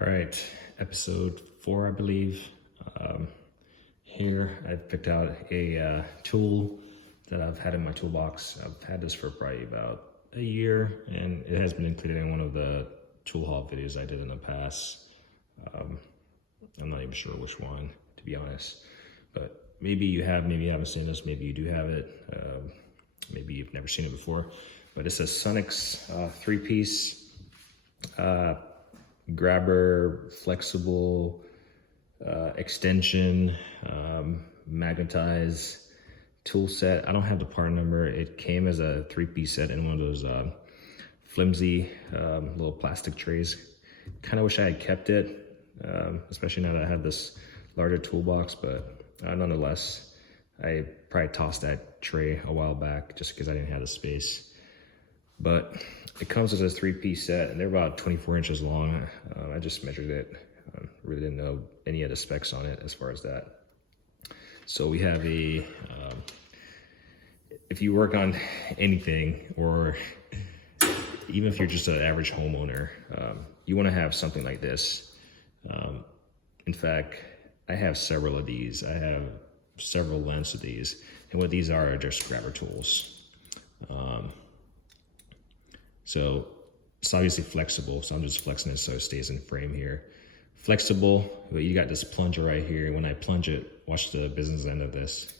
All right, episode 4, I believe. Here I've picked out a tool that I've had in my toolbox. I've had this for probably about a year, and it has been included in one of the tool haul videos I did in the past. I'm not even sure which one, to be honest. But maybe you have, maybe you haven't seen this, maybe you do have it. Maybe you've never seen it before. But it's a Sunnex 3-piece grabber, flexible, extension, magnetize tool set. I don't have the part number. It came as a 3-piece set in one of those flimsy little plastic trays. Kind of wish I had kept it, especially now that I have this larger toolbox, but nonetheless, I probably tossed that tray a while back just because I didn't have the space. But it comes as a 3-piece set, and they're about 24 inches long. I just measured it. Really didn't know any of the specs on it as far as that. So we have a, if you work on anything, or even if you're just an average homeowner, you want to have something like this. In fact, I have several of these. I have several lengths of these, and what these are just grabber tools. So it's obviously flexible, so I'm just flexing it so it stays in frame here. Flexible, but you got this plunger right here. When I plunge it, watch the business end of this.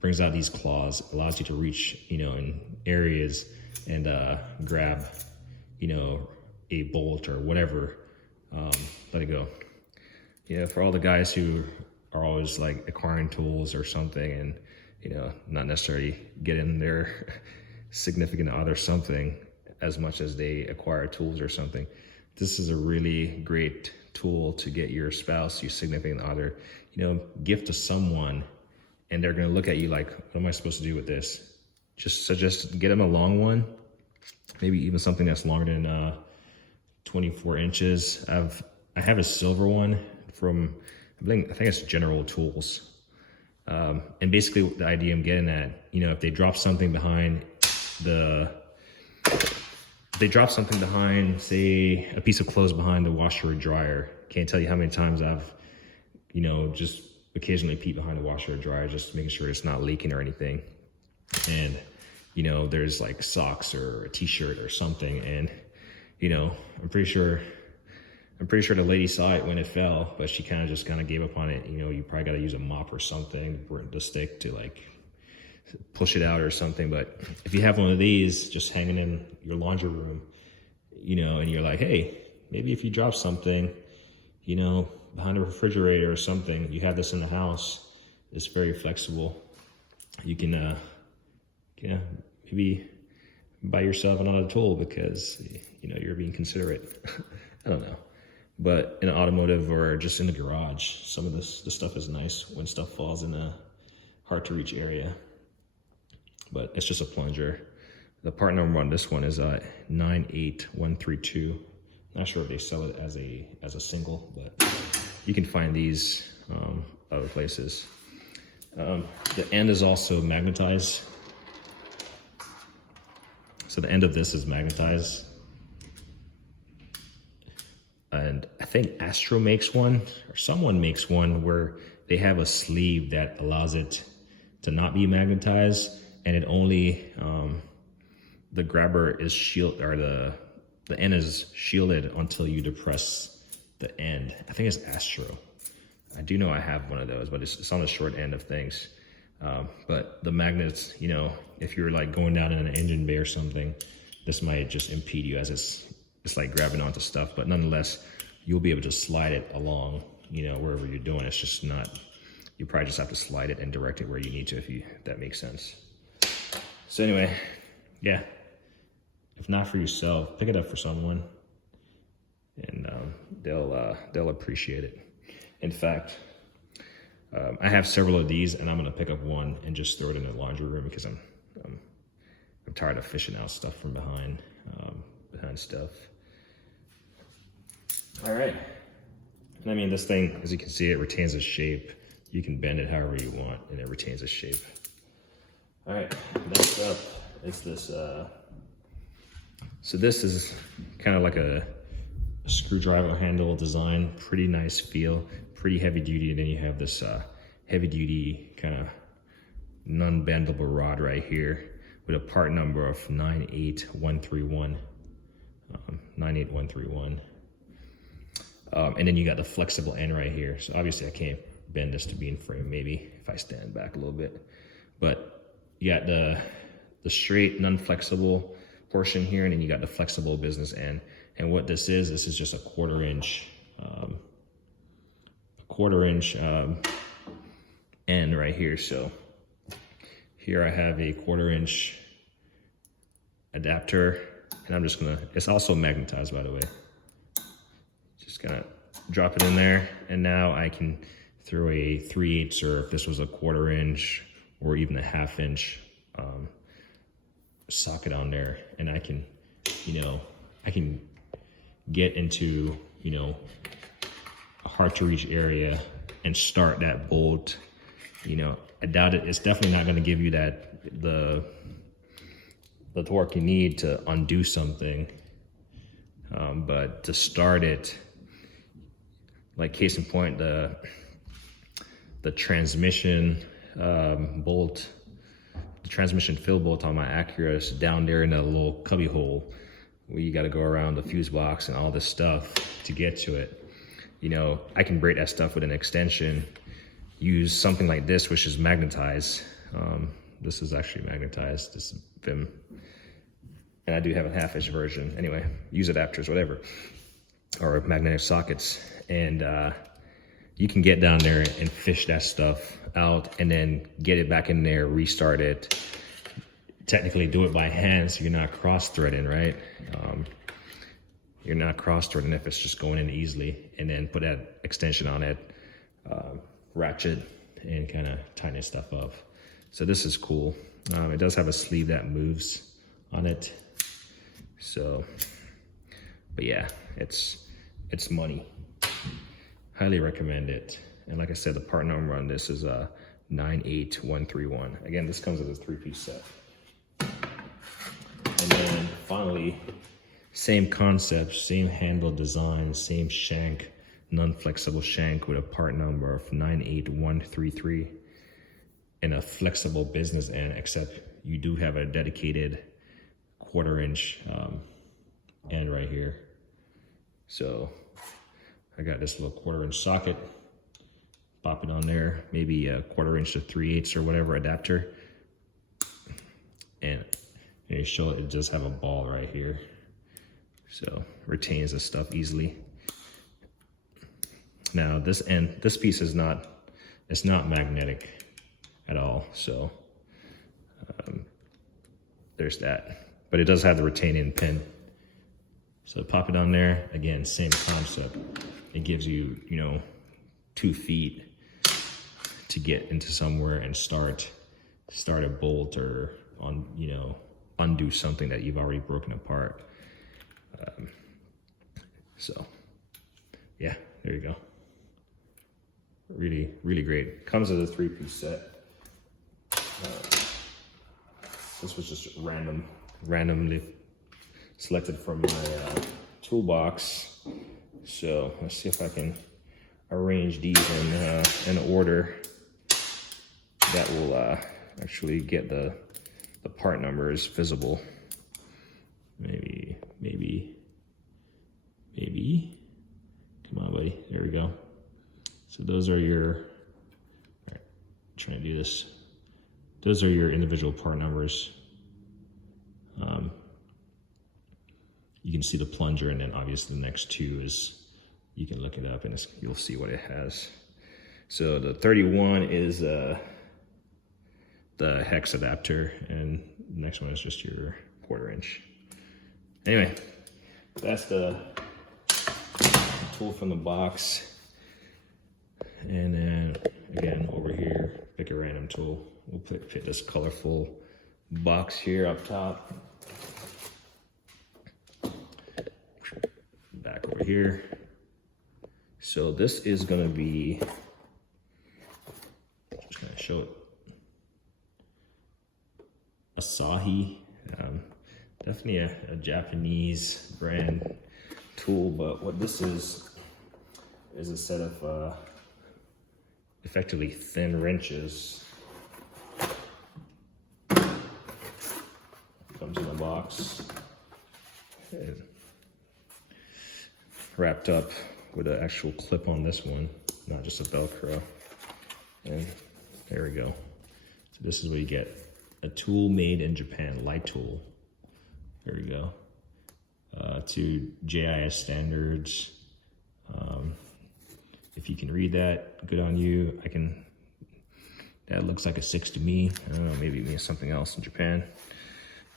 Brings out these claws, allows you to reach, in areas and grab, a bolt or whatever. Let it go. For all the guys who are always like acquiring tools or something and, not necessarily getting their significant other something as much as they acquire tools or something. This is a really great tool to get your spouse, your significant other, gift to someone, and they're gonna look at you like, what am I supposed to do with this? Just suggest get them a long one, maybe even something that's longer than 24 inches. I have a silver one from, I think it's General Tools. And basically the idea I'm getting at, if they drop something behind say a piece of clothes behind the washer or dryer. Can't tell you how many times I've, just occasionally peek behind the washer or dryer, just making sure it's not leaking or anything. And, there's like socks or a t-shirt or something. And, I'm pretty sure the lady saw it when it fell, but she kind of gave up on it. You probably got to use a mop or something for the stick to like push it out or something. But if you have one of these just hanging in your laundry room, and you're like, hey, maybe if you drop something, behind a refrigerator or something, you have this in the house. It's very flexible. You can, maybe buy yourself another tool because, you're being considerate. I don't know. But in an automotive or just in the garage, some of this stuff is nice when stuff falls in a hard to reach area. But it's just a plunger. The part number on this one is 98132. Not sure if they sell it as a single, but you can find these other places. The end is also magnetized. So the end of this is magnetized. And I think Astro makes one, or someone makes one, where they have a sleeve that allows it to not be magnetized, and it only, the grabber is shielded, or the end is shielded until you depress the end. I think it's Astro. I do know I have one of those, but it's on the short end of things. But the magnets, if you're like going down in an engine bay or something, this might just impede you as it's like grabbing onto stuff. But nonetheless, you'll be able to slide it along, wherever you're doing. It's just not, you probably just have to slide it and direct it where you need to, if that makes sense. So anyway, yeah, if not for yourself, pick it up for someone, and they'll appreciate it. In fact, I have several of these, and I'm gonna pick up one and just throw it in the laundry room because I'm tired of fishing out stuff from behind stuff. All right, and I mean, this thing, as you can see, it retains its shape. You can bend it however you want, and it retains its shape. All right, next up is this. So this is kind of like a screwdriver handle design, pretty nice feel, pretty heavy duty. And then you have this heavy duty kind of non-bendable rod right here with a part number of 98131. 98131. And then you got the flexible end right here. So obviously I can't bend this to be in frame, maybe if I stand back a little bit. But you got the straight, non-flexible portion here, and then you got the flexible business end. And what this is just a quarter inch end right here. So here I have a 1/4 inch adapter, and I'm just gonna, it's also magnetized, by the way. Just gonna drop it in there, and now I can throw a 3/8, or if this was a 1/4 inch or even a 1/2 inch socket on there, and I can, I can get into, a hard to reach area and start that bolt. I doubt it. It's definitely not going to give you the torque you need to undo something. But to start it, like case in point, the transmission bolt, the transmission fill bolt on my Acura is down there in a little cubby hole where you got to go around the fuse box and all this stuff to get to it. I can break that stuff with an extension, use something like this, which is magnetized. This is actually magnetized, this is VIM. And I do have a 1/2 inch version. Anyway, use adapters, whatever, or magnetic sockets. And you can get down there and fish that stuff out and then get it back in there, restart it. Technically do it by hand, so you're not cross-threading, right? You're not cross-threading if it's just going in easily, and then put that extension on it, ratchet, and kind of tighten stuff up. So this is cool. It does have a sleeve that moves on it. So, but yeah, it's money. Highly recommend it. And like I said, the part number on this is 98131. Again, this comes as a 3-piece set. And then finally, same concept, same handle design, same shank, non-flexible shank with a part number of 98133 and a flexible business end, except you do have a dedicated 1/4 inch end right here. So I got this little 1/4 inch socket, pop it on there, maybe a 1/4 inch to 3/8 or whatever adapter. And you show it does have a ball right here. So retains the stuff easily. Now this piece is not, it's not magnetic at all. So there's that, but it does have the retaining pin. So pop it on there. Again, same concept. It gives you, 2 feet to get into somewhere and start a bolt or undo something that you've already broken apart. So yeah, there you go. Really, really great. Comes as a 3-piece set. This was just randomly selected from my toolbox. So let's see if I can arrange these in order that will actually get the part numbers visible. Maybe. Come on, buddy. There we go. So those are your, all right, trying to do this. Those are your individual part numbers. You can see the plunger, and then obviously the next 2 is, you can look it up and you'll see what it has. So the 31 is the hex adapter, and the next one is just your 1/4 inch. Anyway, that's the tool from the box. And then again, over here, pick a random tool. We'll pick this colorful box here up top. Back over here. So this is gonna be, just gonna show it. Asahi, definitely a Japanese brand tool, but what this is a set of effectively thin wrenches. Comes in a box and wrapped up with an actual clip on this one, not just a Velcro. And there we go. So this is what you get. A tool made in Japan, light tool. There we go. To JIS standards. If you can read that, good on you. That looks like a 6 to me. I don't know, maybe it means something else in Japan.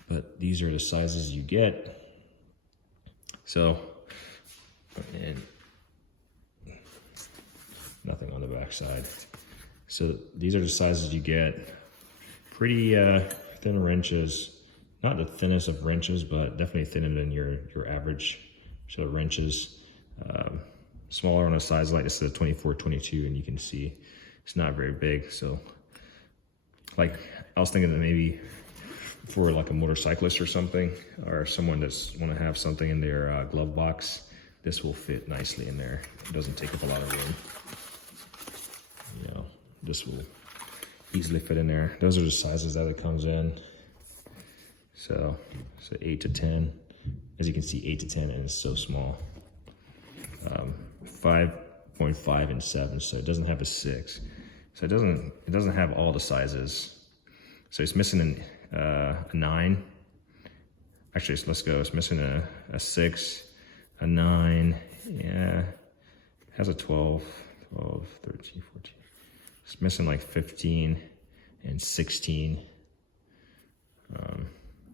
But these are the sizes you get. So, and nothing on the back side. So these are the sizes you get. Pretty thin wrenches. Not the thinnest of wrenches, but definitely thinner than your average sort of wrenches. Smaller on a size like this is a 24, 22, and you can see it's not very big. So, like, I was thinking that maybe for like a motorcyclist or something, or someone that's want to have something in their glove box, this will fit nicely in there. It doesn't take up a lot of room. You know, this will easily fit in there. Those are the sizes that it comes in. So 8 to 10. As you can see, 8 to 10, and it's so small. 5.5 and 7, so it doesn't have a 6. So it doesn't have all the sizes. So it's missing a 9. Actually, let's go. It's missing a 6, a 9. Yeah, it has a 12, 13, 14. It's missing like 15 and 16,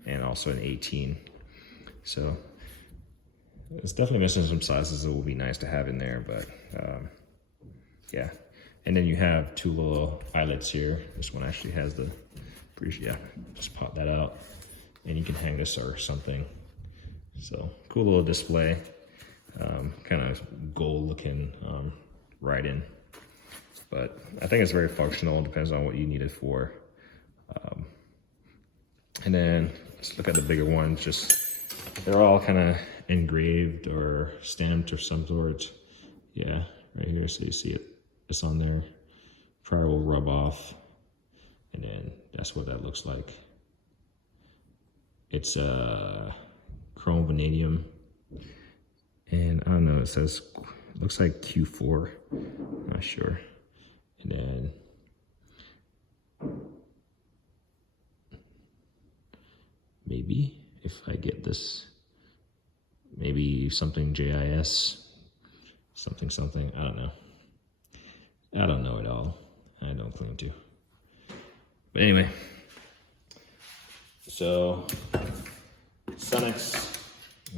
and also an 18. So it's definitely missing some sizes that will be nice to have in there, but yeah. And then you have 2 little eyelets here. This one actually has the, yeah, just pop that out and you can hang this or something. So cool little display, kind of gold looking write-in. But I think it's very functional. It depends on what you need it for. And then let's look at the bigger ones. Just, they're all kind of engraved or stamped or some sort. Yeah, right here. So you see it. It's on there. Probably will rub off. And then that's what that looks like. It's chrome vanadium. And I don't know, it says, it looks like Q4. Not sure. And then maybe if I get this, maybe something JIS, something, I don't know. I don't know it all. I don't claim to. But anyway, so Sunnex,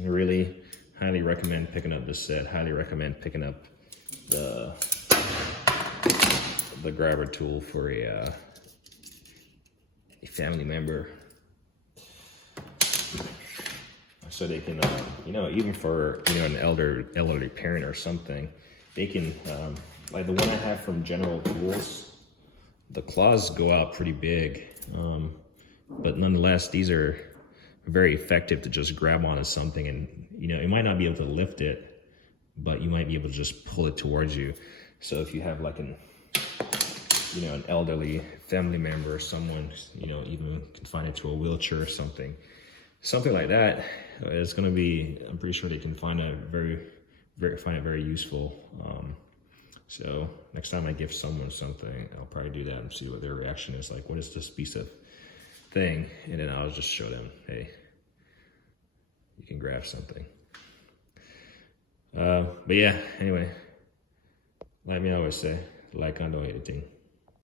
I really highly recommend picking up this set. Highly recommend picking up the grabber tool for a family member, so they can, you know, even for, you know, an elderly parent or something, they can, like the one I have from General Tools, the claws go out pretty big, but nonetheless, these are very effective to just grab onto something, and you know, you might not be able to lift it, but you might be able to just pull it towards you. So if you have like an elderly family member or someone, you know, even confined to a wheelchair or something like that, it's going to be, I'm pretty sure they can find it very useful. So next time I give someone something, I'll probably do that and see what their reaction is like. What is this piece of thing? And then I'll just show them, hey, you can grab something. But yeah, anyway, like me always say, like, I know editing.